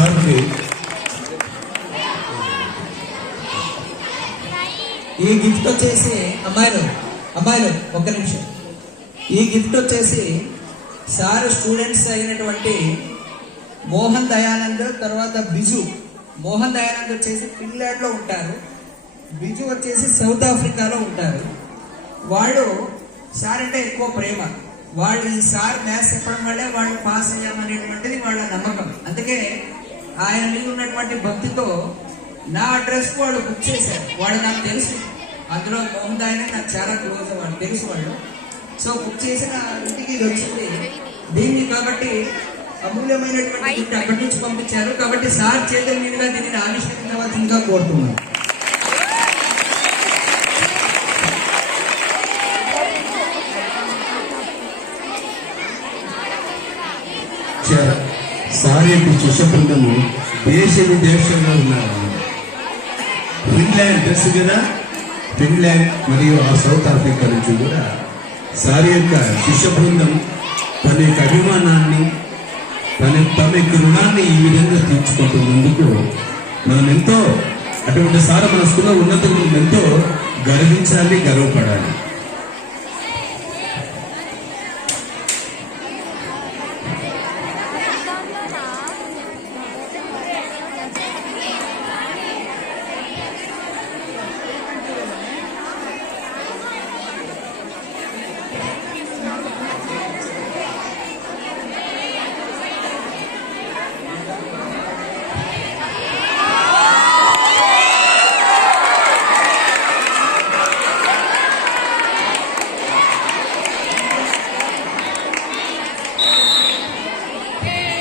సార్కి ఈ గిఫ్ట్ వచ్చేసి అమ్మాయిలు అమ్మాయిలు ఒక్క నిమిషం. ఈ గిఫ్ట్ వచ్చేసి సార్ స్టూడెంట్స్ అయినటువంటి మోహన్ దయానంద్ తర్వాత బిజు. మోహన్ దయానంద్ వచ్చేసి ఫిన్లాండ్లో ఉంటారు. బిజు వచ్చేసి సౌత్ ఆఫ్రికాలో ఉంటారు. వాళ్ళు సార్ అంటే ఎక్కువ ప్రేమ. వాళ్ళు ఈ సార్ మ్యాథ్స్ చెప్పడం వల్లే వాళ్ళు పాస్ అయ్యామనేటువంటిది వాళ్ళ నమ్మకం. అందుకే ఆయన మీద ఉన్నటువంటి భక్తితో నా అడ్రస్ వాళ్ళు బుక్ చేశారు వాళ్ళు నాకు తెలుసు. అందులో మోహన్ దాయన నాకు చాలా క్లోజ్ వాళ్ళు తెలుసు వాళ్ళు సో బుక్ చేసిన ఇంటికి ఇది వచ్చింది. దీన్ని కాబట్టి అమూల్యమైనటువంటి అక్కడి నుంచి పంపించారు. కాబట్టి సార్ చేతుల మీదుగా దీనిని ఆవిష్కరించవలసిందిగా కోరుతున్నాను. సార్ యొక్క దేశ విదేశంలో ఉన్నారు. ఫిన్లాండ్ డ్రెస్ కదా? ఫిన్లాండ్ మరియు ఆ సౌత్ ఆఫ్రికా నుంచి కూడా సారి యొక్క శిష్య బృందం తన యొక్క అభిమానాన్ని తన తమ యొక్క రుణాన్ని ఈ విధంగా తీర్చుకుంటున్నందుకు మనం ఎంతో అటువంటి సార మన స్కూల్లో ఉన్నందుకు మనం ఎంతో గర్వించాలి గర్వపడాలి.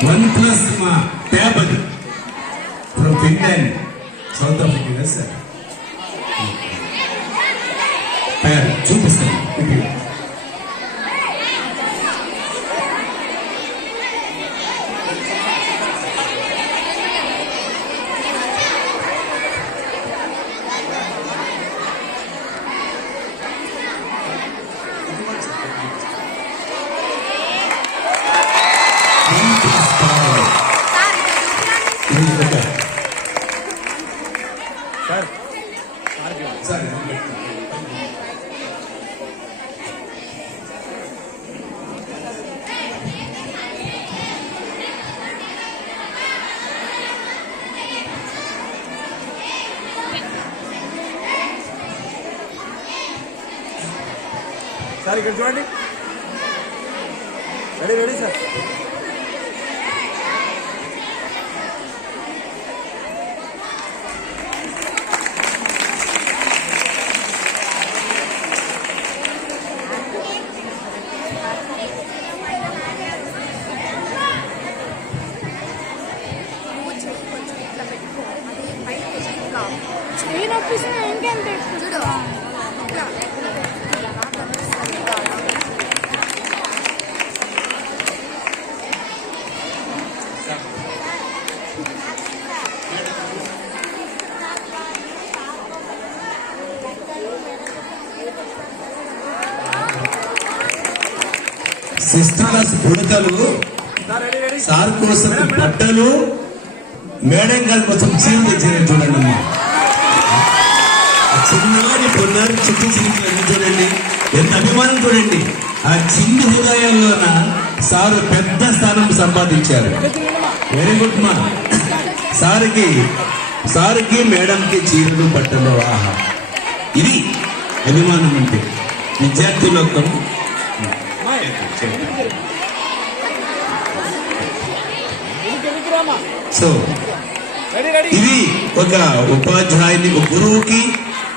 వన్ ప్లస్ మా table from Finland South Africa కదా సార్ పేరు చూపిస్తాను ఇది. One plus power. ఇది ఒక సార్ సార్ ఇక్కడ చూడండి రెడీ రెడీ సార్ సిస్టర్స్ బుడతలు సార్ కోసం బట్టలు మేడం గారి కోసం చీర తెచ్చారు చూడండి అమ్మా. చిన్నవాడి పొన్నారు చుట్టూ చూడండి ఎంత అభిమానం చూడండి. ఆ చిన్న హృదయంలోన సారు పెద్ద స్థానం సంపాదించారు. వెరీ గుడ్ మా. సార్కి సార్కి మేడంకి చీరలు బట్టలు ఆహా. ఇది అభిమానం అంటే. విద్యార్థులకు సో ఇది ఒక ఉపాధ్యాయుని ఒక గురువుకి